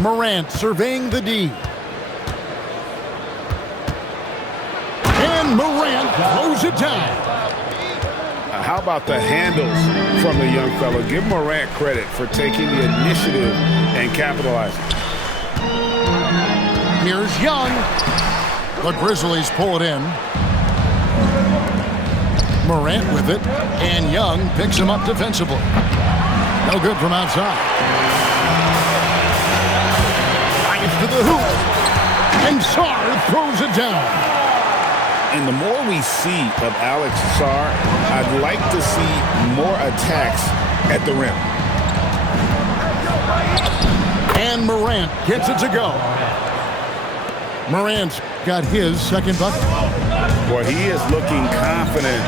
Morant surveying the D. And Morant throws it down. How about the handles from the young fellow? Give Morant credit for taking the initiative and capitalizing. Here's Young. The Grizzlies pull it in. Morant with it, and Young picks him up defensively. No good from outside. Drives to the hoop, and Sarr throws it down. And the more we see of Alex Sarr, I'd like to see more attacks at the rim. And Morant gets it to go. Morant's got his second bucket. Boy, he is looking confident.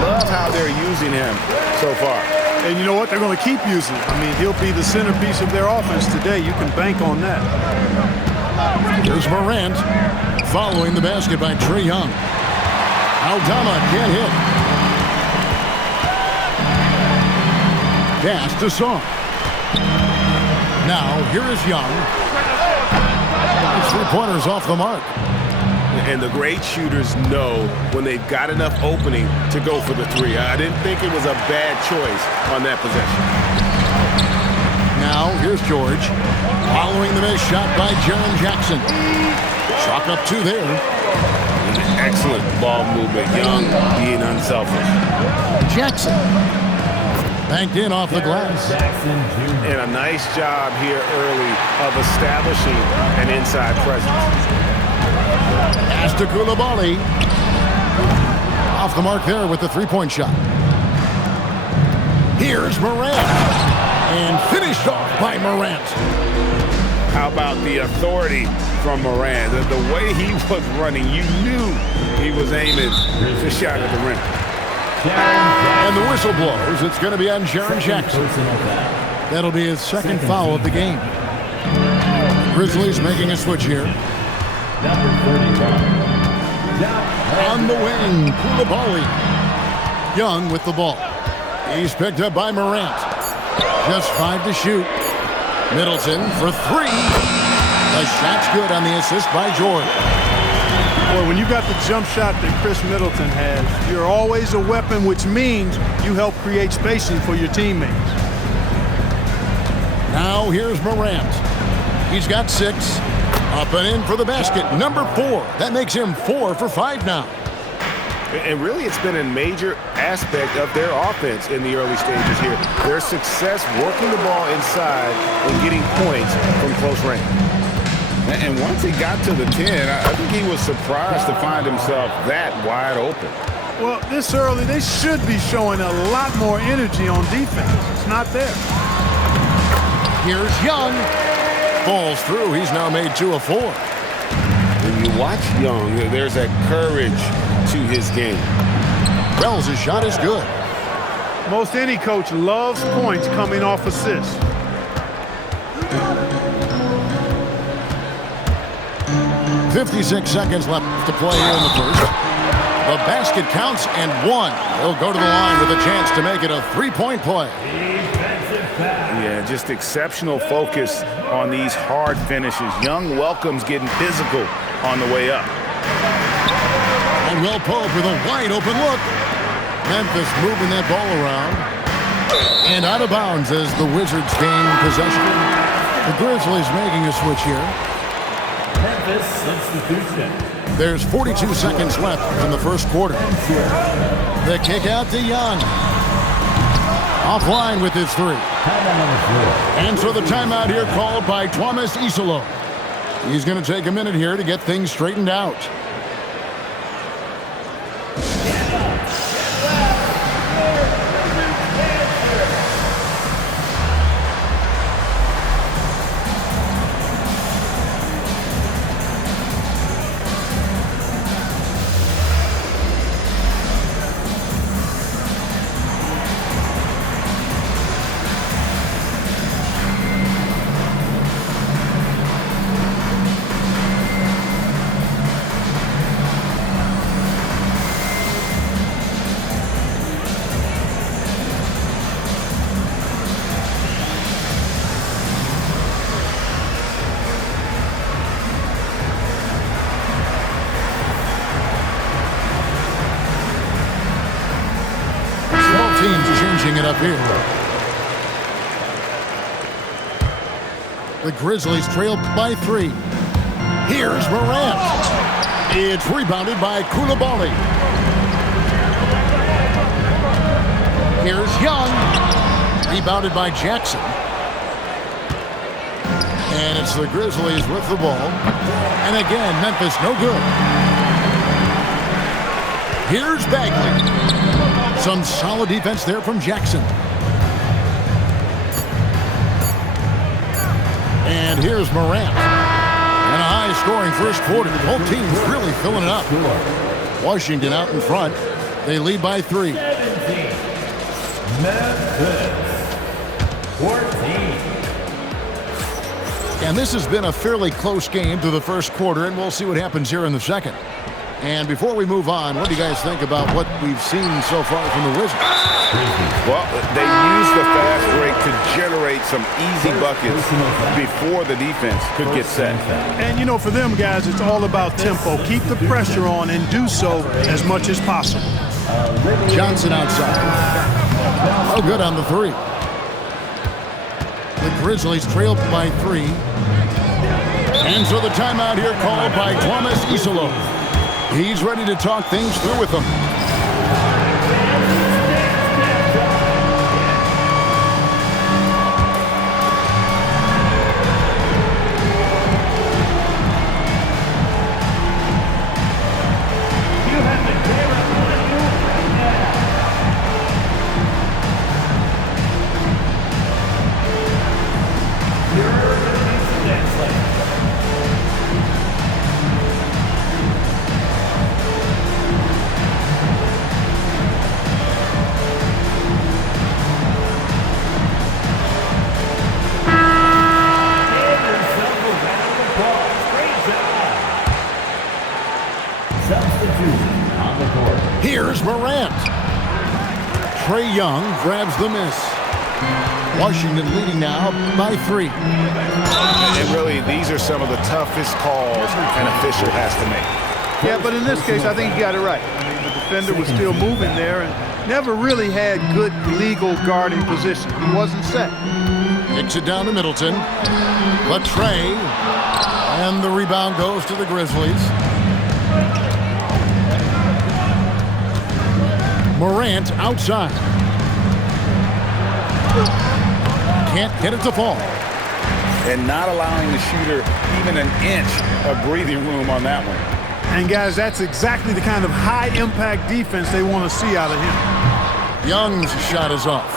Love how they're using him so far. And you know what? They're going to keep using him. I mean, he'll be the centerpiece of their offense today. You can bank on that. Here's Morant following the basket by Trae Young. Aldama can't hit. Pass to Sarr. Now, here is Young. Three-pointers off the mark. And the great shooters know when they've got enough opening to go for the three. I didn't think it was a bad choice on that possession. Now, here's George. Following the missed shot by Jaren Jackson. Chalk up two there. Excellent ball movement. Young being unselfish. Jackson. Banked in off the glass. And a nice job here early of establishing an inside presence. Pass to Coulibaly. Off the mark there with the three-point shot. Here's Morant. And finished off by Morant. How about the authority from Morant? The way he was running, you knew he was aiming the shot at the rim. And the whistle blows. It's going to be on Jaren Jackson. That'll be his second foul of the game. Grizzlies making a switch here. On the wing, Coulibaly. Young with the ball. He's picked up by Morant. Just 5 to shoot. Middleton for 3. The shot's good on the assist by Jordan. Boy, when you got the jump shot that Chris Middleton has, you're always a weapon, which means you help create spacing for your teammates. Now here's Morant. He's got 6. Up and in for the basket. Number 4. That makes him 4 for 5 now. And really, it's been a major aspect of their offense in the early stages here. Their success working the ball inside and getting points from close range. And once he got to the 10, I think he was surprised to find himself that wide open. Well, this early, they should be showing a lot more energy on defense. It's not there. Here's Young. Falls through. He's now made 2 of 4. When you watch Young, there's that courage to his game. Wells' shot is good. Most any coach loves points coming off assists. .56 seconds left to play here in the first. The basket counts and 1. He'll go to the line with a chance to make it a 3-point play. Yeah, just exceptional focus on these hard finishes. Young welcomes getting physical on the way up. Caldwell Pope with a wide open look. Memphis moving that ball around. And out of bounds as the Wizards gain possession. The Grizzlies making a switch here. Memphis substitution. There's 42 seconds left in the first quarter. The kick out to Young. Offline with his 3. And so the timeout here called by Thomas Isolo. He's going to take a minute here to get things straightened out. half here. The Grizzlies trail by 3. Here's Morant. It's rebounded by Coulibaly. Here's Young. Rebounded by Jackson. And it's the Grizzlies with the ball. And again, Memphis no good. Here's Bagley. Some solid defense there from Jackson. And here's Morant. And a high-scoring first quarter. Both teams really filling it up. Washington out in front. They lead by 3. 17. Memphis. 14. And this has been a fairly close game through the first quarter, and we'll see what happens here in the second. And before we move on, what do you guys think about what we've seen so far from the Wizards? Well, they used the fast break to generate some easy buckets before the defense could get set. And, you know, for them guys, it's all about tempo. Keep the pressure on and do so as much as possible. Johnson outside. Oh, good on the 3. The Grizzlies trail by 3. And so the timeout here called by Thomas Isolo. He's ready to talk things through with them. Here's Morant. Trae Young grabs the miss. Washington leading now by 3. And really, these are some of the toughest calls an official has to make. Yeah, but in this case, I think you got it right. I mean, the defender was still moving there and never really had good legal guarding position. He wasn't set. Kicks it down to Middleton. But Trae, and the rebound goes to the Grizzlies. Morant outside. Can't get it to fall. And not allowing the shooter even an inch of breathing room on that one. And, guys, that's exactly the kind of high-impact defense they want to see out of him. Young's shot is off.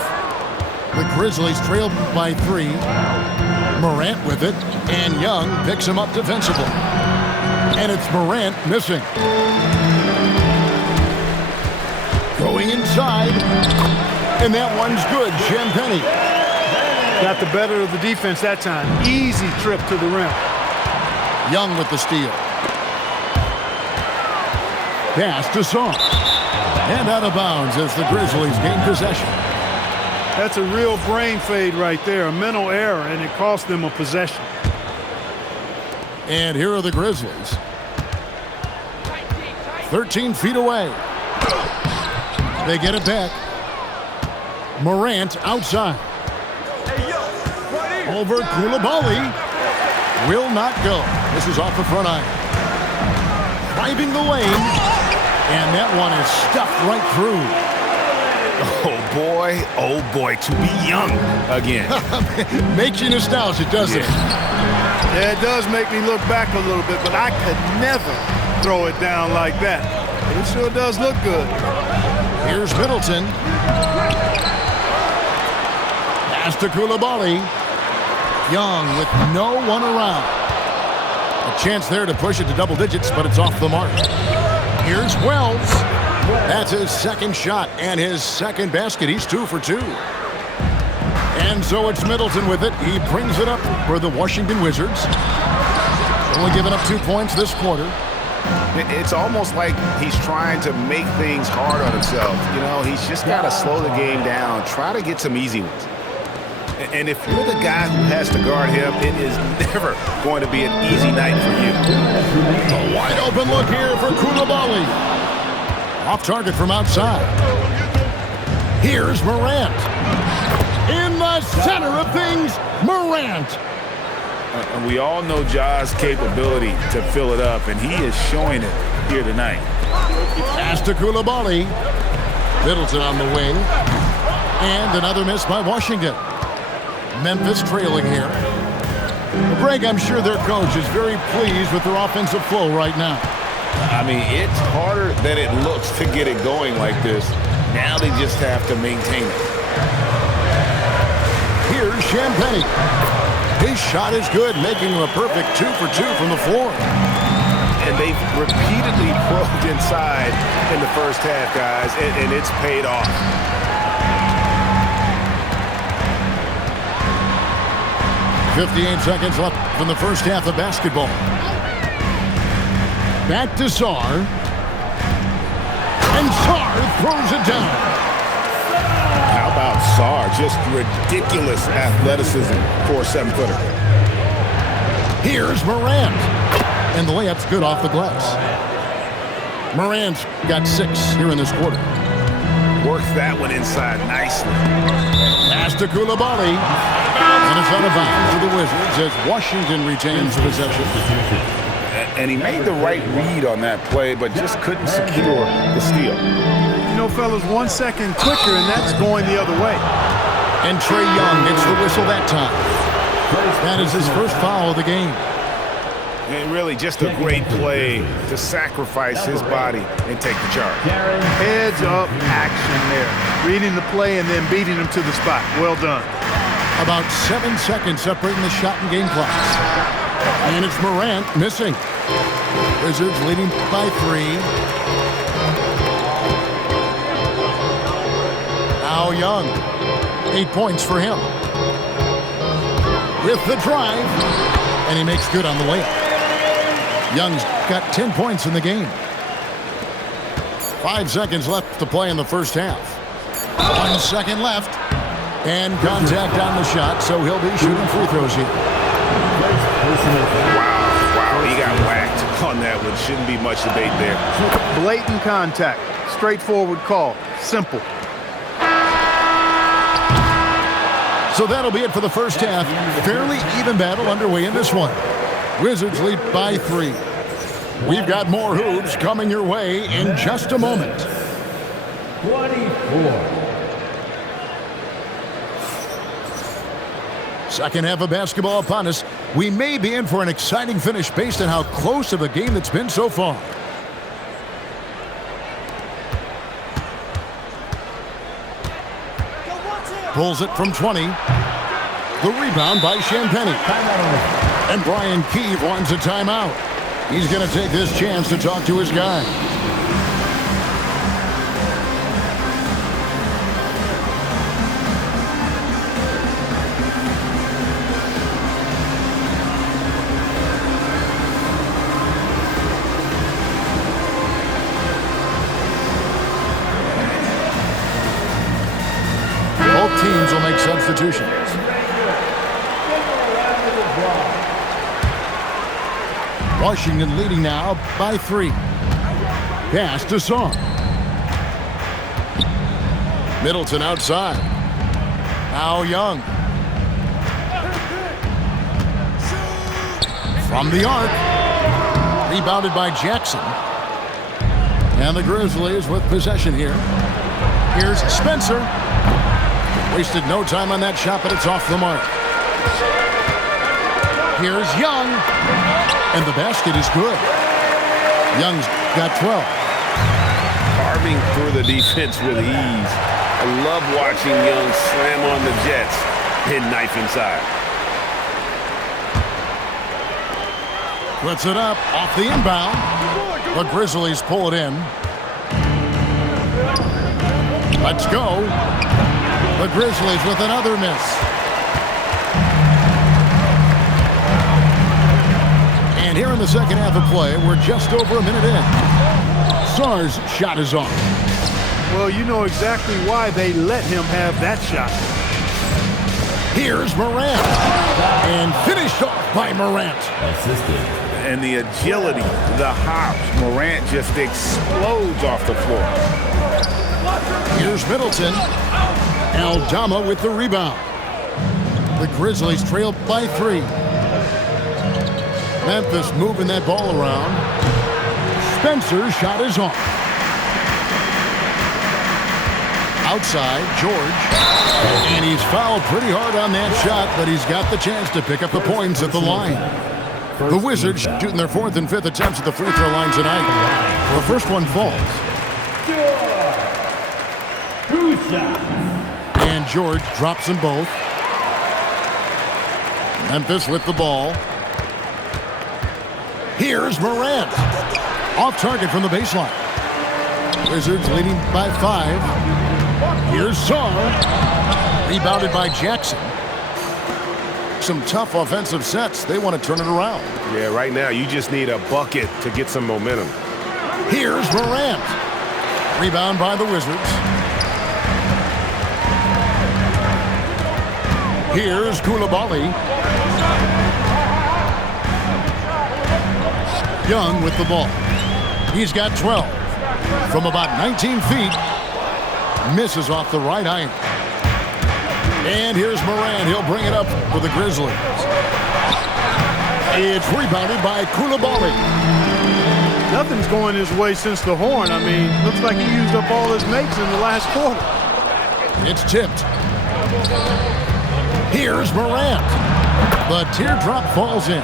The Grizzlies trail by 3. Morant with it, and Young picks him up defensively. And it's Morant missing. Going inside, and that one's good. Champagnie got the better of the defense that time. Easy trip to the rim. Young with the steal. Pass to Song. And out of bounds as the Grizzlies gain possession. That's a real brain fade right there, a mental error, and it cost them a possession. And here are the Grizzlies. 13 feet away. They get it back. Morant outside. Over Coulibaly. Will not go. This is off the front iron. Driving the lane. And that one is stuffed right through. Oh boy, to be young again. Makes you nostalgic, doesn't it? Yeah, it does make me look back a little bit, but I could never throw it down like that. But it sure does look good. Here's Middleton. Pass to Coulibaly. Young with no one around. A chance there to push it to double digits, but it's off the mark. Here's Wells. That's his second shot and his second basket. He's 2 for 2. And so it's Middleton with it. He brings it up for the Washington Wizards. Only giving up 2 points this quarter. It's almost like he's trying to make things hard on himself. You know, he's just got to slow the game down, try to get some easy ones. And if you're the guy who has to guard him, it is never going to be an easy night for you. A wide open look here for Coulibaly. Off target from outside. Here's Morant. In the center of things, Morant. And we all know Ja's capability to fill it up, and he is showing it here tonight. Pass to Coulibaly. Middleton on the wing. And another miss by Washington. Memphis trailing here. Greg, I'm sure their coach is very pleased with their offensive flow right now. I mean, it's harder than it looks to get it going like this. Now they just have to maintain it. Here's Champagnie. His shot is good, making him a perfect 2 for 2 from the floor. And they've repeatedly probed inside in the first half, guys, and it's paid off. .58 left from the first half of basketball. Back to Sarr. And Sarr throws it down. How about Sarr? Just ridiculous athleticism for a 7-footer. Here's Morant. And the layup's good off the glass. Morant's got 6 here in this quarter. Works that one inside nicely. Pass to Coulibaly. And it's out of bounds to the Wizards as Washington retains possession. And he made the right read on that play, but just couldn't secure the steal. You know, fellas, 1 second quicker, and that's going the other way. And Trae Young gets the whistle that time. That is his first foul of the game. And really just a great play to sacrifice his body and take the charge. Heads-up action there. Reading the play and then beating him to the spot. Well done. About 7 seconds separating the shot and game clocks. And it's Morant missing. Wizards leading by 3. Now Young. 8 points for him. With the drive. And he makes good on the layup. Young's got 10 points in the game. 5 seconds left to play in the first half. 1 second left. And contact on the shot, so he'll be shooting free throws here. Wow, he got whacked on that one. Shouldn't be much debate there. Blatant contact. Straightforward call. Simple. So that'll be it for the first half. Fairly even battle underway in this one. Wizards lead by 3. We've got more hoops coming your way in just a moment. 24. Second half of basketball upon us. We may be in for an exciting finish based on how close of a game it's been so far. Pulls it from 20. The rebound by Champagnie. And Brian Keefe wants a timeout. He's going to take this chance to talk to his guy. Both teams will make substitutions. Washington leading now by 3. Pass to Sarr. Middleton outside. Now Young. From the arc. Rebounded by Jackson. And the Grizzlies with possession here. Here's Spencer. Wasted no time on that shot, but it's off the mark. Here's Young. And the basket is good. Young's got 12. Carving through the defense with ease. I love watching Young slam on the Jets, pin knife inside. Puts it up off the inbound. The Grizzlies pull it in. Let's go. The Grizzlies with another miss. And here in the second half of play, we're just over a minute in. Sarr's shot is off. Well, you know exactly why they let him have that shot. Here's Morant. And finished off by Morant. Assisted. And the agility, the hops, Morant just explodes off the floor. Here's Middleton. Aldama with the rebound. The Grizzlies trail by 3. Memphis moving that ball around. Spencer's shot is off. Outside, George. And he's fouled pretty hard on that shot, but he's got the chance to pick up the points at the line. The Wizards shooting their 4th and 5th attempts at the free throw line tonight. The first one falls. And George drops them both. Memphis with the ball. Here's Morant. Off target from the baseline. Wizards leading by 5. Here's Sarr. Rebounded by Jackson. Some tough offensive sets. They want to turn it around. Yeah, right now you just need a bucket to get some momentum. Here's Morant. Rebound by the Wizards. Here's Coulibaly. Young with the ball. He's got 12. From about 19 feet. Misses off the right iron. And here's Morant. He'll bring it up for the Grizzlies. It's rebounded by Coulibaly. Nothing's going his way since the horn. I mean, looks like he used up all his mates in the last quarter. It's tipped. Here's Morant. The teardrop falls in.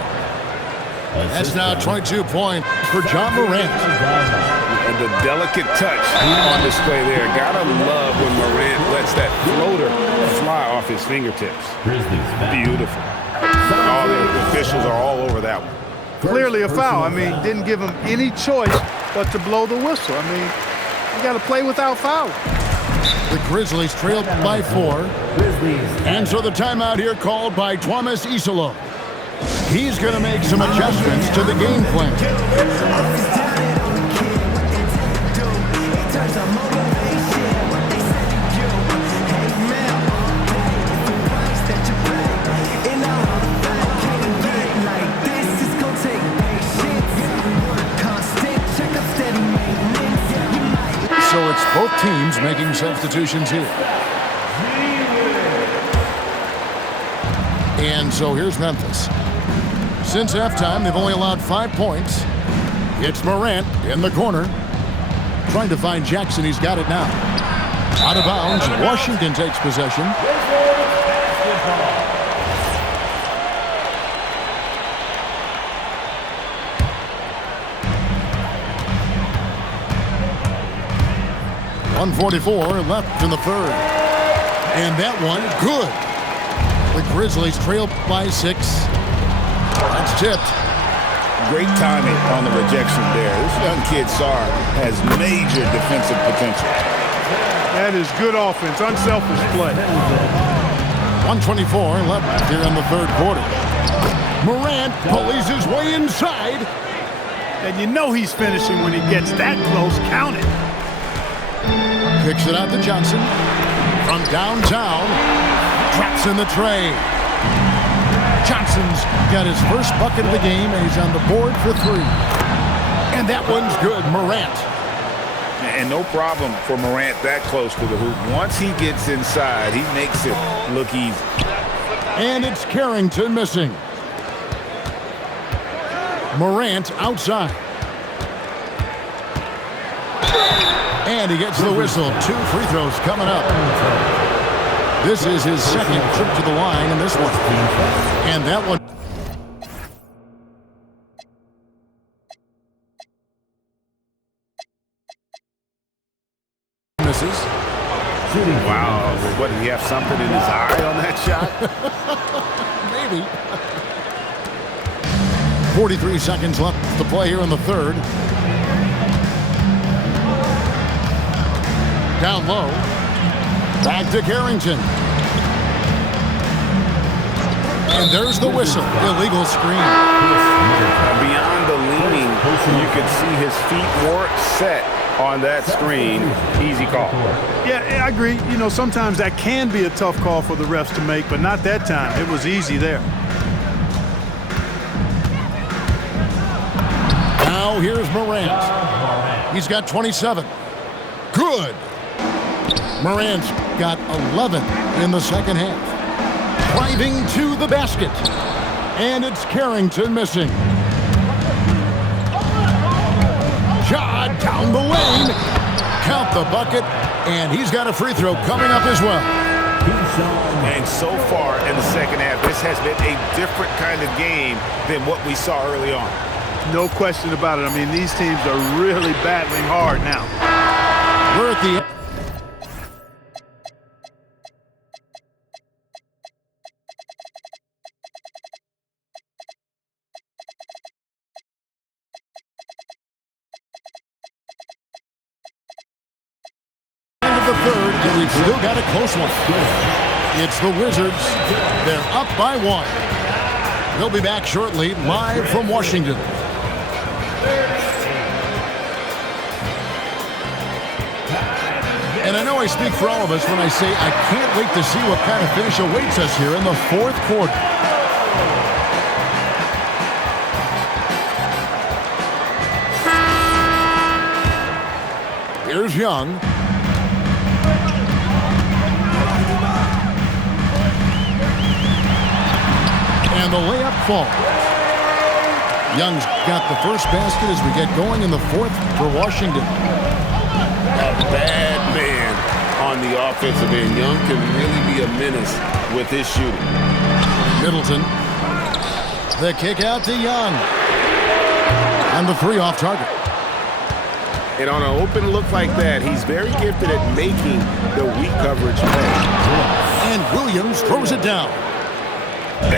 That's now 22 points for John Morant. And the delicate touch on display there. Gotta love when Morant lets that floater fly off his fingertips. Beautiful. All the officials are all over that one. Clearly a foul. I mean, didn't give him any choice but to blow the whistle. I mean, you got to play without fouling. The Grizzlies trailed by 4. And so the timeout here called by Thomas Isolo. He's going to make some adjustments to the game plan. So it's both teams making substitutions here. And so here's Memphis. Since halftime, they've only allowed 5 points. It's Morant in the corner. Trying to find Jackson. He's got it now. Out of bounds. Washington takes possession. .144 left in the 3rd. And that one, good. The Grizzlies trail by 6. That's tipped. Great timing on the rejection there. This young kid, Sarr, has major defensive potential. That is good offense, unselfish play. 124 left here in the 3rd quarter. Morant pulleys his way inside. And you know he's finishing when he gets that close. Count it. Kicks it out to Johnson. From downtown. Drops in the tray. Johnson's got his first bucket of the game, and he's on the board for 3. And that one's good. Morant. And no problem for Morant that close to the hoop. Once he gets inside, he makes it look easy. And it's Carrington missing. Morant outside. And he gets the whistle. 2 free throws coming up. This is his 2nd trip to the line in this one. And that one. Misses. Wow. What, did he have something in his eye on that shot? Maybe. 43 seconds left to play here in the 3rd. Down low. Back to Carrington. And there's the whistle. Illegal screen. Beyond the leaning, you could see his feet weren't set on that screen. Easy call. Yeah, I agree. You know, sometimes that can be a tough call for the refs to make, but not that time. It was easy there. Now here's Morant. He's got 27. Good. Morant's got 11 in the second half. Driving to the basket. And it's Carrington missing. Ja down the lane. Count the bucket. And he's got a free throw coming up as well. And so far in the second half, this has been a different kind of game than what we saw early on. No question about it. I mean, these teams are really battling hard now. We're at the end of the third, and we've still got a close one. It's the Wizards. They're up by 1. They'll be back shortly, live from Washington. And I know I speak for all of us when I say I can't wait to see what kind of finish awaits us here in the fourth quarter. Here's Young. And the layup falls. Young's got the first basket as we get going in the fourth for Washington. A bad man on the offensive end. Young can really be a menace with his shooting. Middleton. The kick out to Young. And the three off target. And on an open look like that, he's very gifted at making the weak coverage play. And Williams throws it down.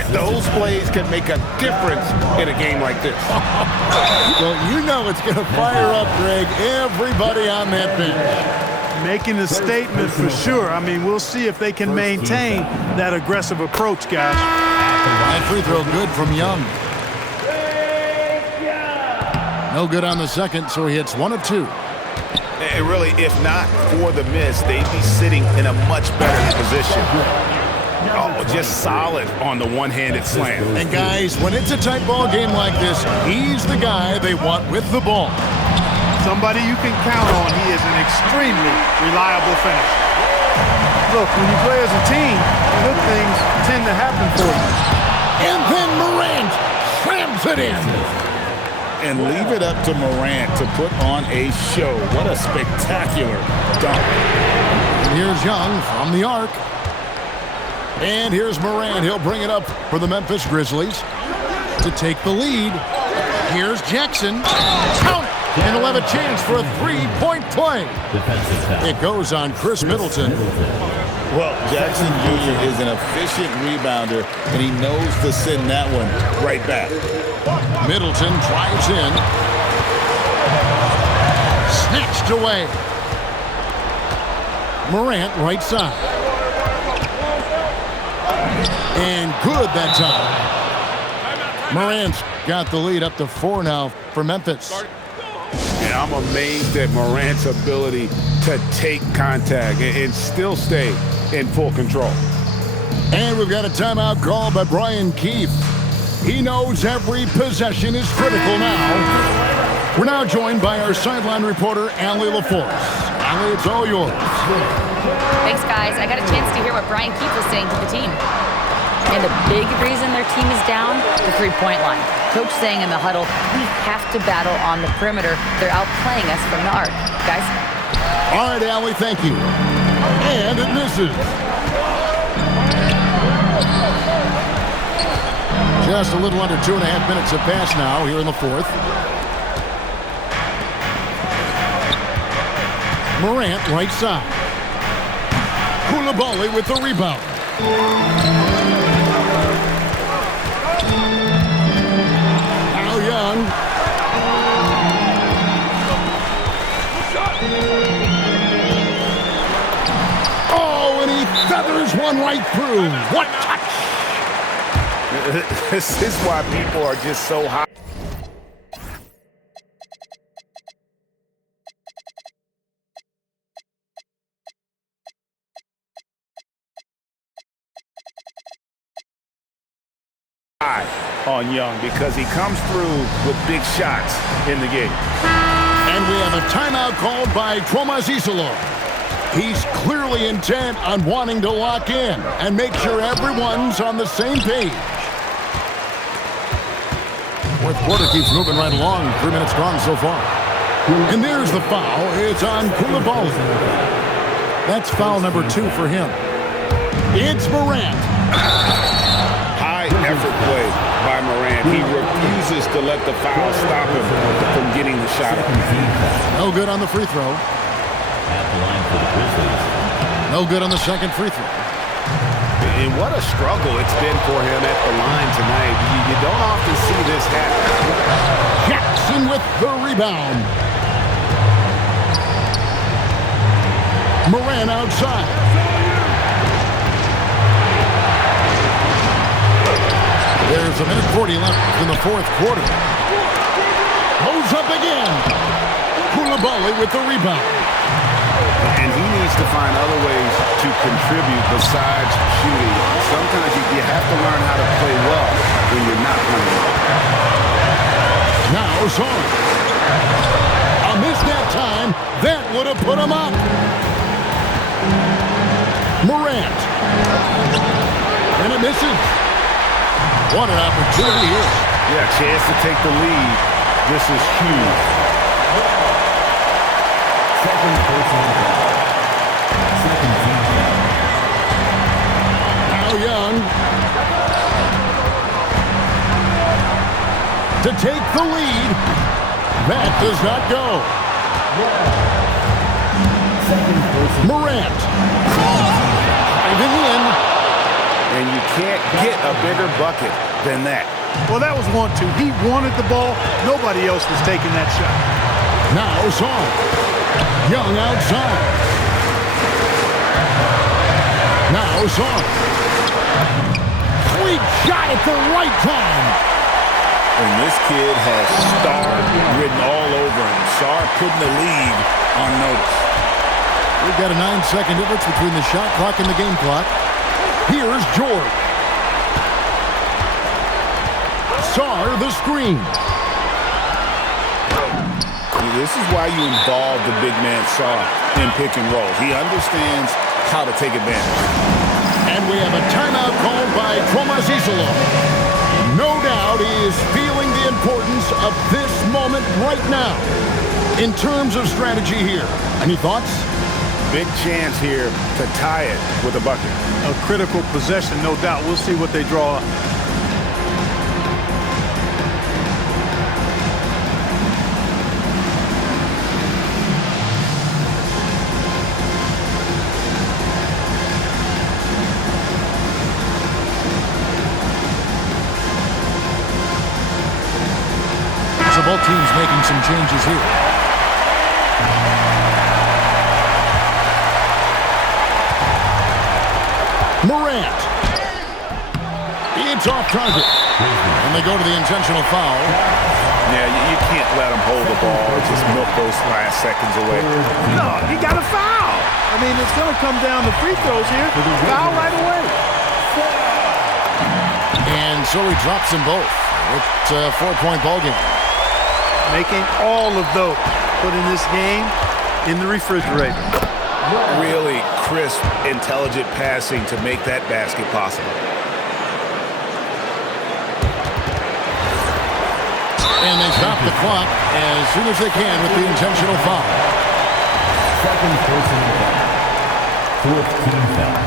Those plays can make a difference in a game like this. Well, you know it's going to fire up, Greg, everybody on that bench. Making a statement for sure. I mean, we'll see if they can maintain that aggressive approach, guys. That free throw good from Young. No good on the second, so he hits 1 of 2. And really, if not for the miss, they'd be sitting in a much better position. Oh, just solid on the one-handed slam. And guys, when it's a tight ball game like this, he's the guy they want with the ball. Somebody you can count on. He is an extremely reliable finisher. Look, when you play as a team, good things tend to happen for you. And then Morant slams it in. And leave it up to Morant to put on a show. What a spectacular dunk. And here's Young from the arc. And here's Morant. He'll bring it up for the Memphis Grizzlies to take the lead. Here's Jackson. Count it! And he'll have a chance for a three-point play. It goes on Chris Middleton. Well, Jackson Jr. is an efficient rebounder, and he knows to send that one right back. Middleton drives in. Snatched away. Morant right side. And good that time. Morant's got the lead up to 4 now for Memphis. And I'm amazed at Morant's ability to take contact and still stay in full control. And we've got a timeout called by Brian Keefe. He knows every possession is critical now. We're now joined by our sideline reporter, Allie LaForce. Allie, it's all yours. Thanks, guys. I got a chance to hear what Brian Keefe was saying to the team. And the big reason their team is down, the three-point line. Coach saying in the huddle, we have to battle on the perimeter. They're outplaying us from the arc. Guys? All right, Allie, thank you. And it misses. Just a little under 2.5 minutes have passed now here in the fourth. Morant, right side. Coulibaly with the rebound. Now Young. Oh, and he feathers one right through. What touch! This is why people are just so high. On Young, because he comes through with big shots in the game. And we have a timeout called by Tomas Isilov. He's clearly intent on wanting to lock in and make sure everyone's on the same page. Fourth quarter keeps moving right along. 3 minutes gone so far. And there's the foul. It's on Koulibaly. That's foul number 2 for him. It's Morant. High effort play by Morant. He refuses to let the foul stop him from getting the shot up. No good on the free throw. At the line for the Grizzlies. No good on the second free throw. And what a struggle it's been for him at the line tonight. You don't often see this happen. Jackson with the rebound. Morant outside. There's 1:40 left in the fourth quarter. Goes up again. Koulibaly with the rebound. And he needs to find other ways to contribute besides shooting. Sometimes you have to learn how to play well when you're not playing well. Now Son. A miss that time. That would have put him up. Morant. And it misses. What an opportunity here. Yeah, chance to take the lead. This is huge. Second personal foul. Second team foul. Now Young. To take the lead. That does not go. Second personal. Morant. Driving in. And you can't get a bigger bucket than that. Well, that was 1-2. He wanted the ball. Nobody else was taking that shot. Now Son. Young outside. Now Son. Sweet shot at the right time. And this kid has star written all over him. Star putting the league on notice. We've got a 9-second difference between the shot clock and the game clock. Here's George. Sarr the screen. This is why you involve the big man Sarr in pick and roll. He understands how to take advantage. And we have a timeout called by Tomas Isolo. No doubt he is feeling the importance of this moment right now in terms of strategy here. Any thoughts? Big chance here to tie it with a bucket. A critical possession, no doubt. We'll see what they draw up. So both teams making some changes here. Morant. It's off target. And they go to the intentional foul. Yeah, you can't let him hold the ball or just milk those last seconds away. No, he got a foul. I mean, it's going to come down to free throws here. Foul right away. And so he drops them both. It's a 4-point ball game. Making all of those. Putting this game in the refrigerator. Really crisp, intelligent passing to make that basket possible. And they stop the clock as soon as they can with the intentional foul. Second personal foul. Fourth team foul.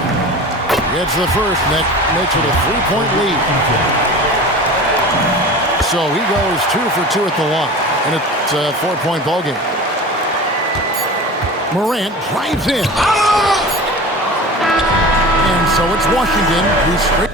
Gets the first, makes it a 3-point lead. So he goes 2 for 2 at the line, and it's a 4-point ball game. Morant drives in. And so it's Washington who's straight.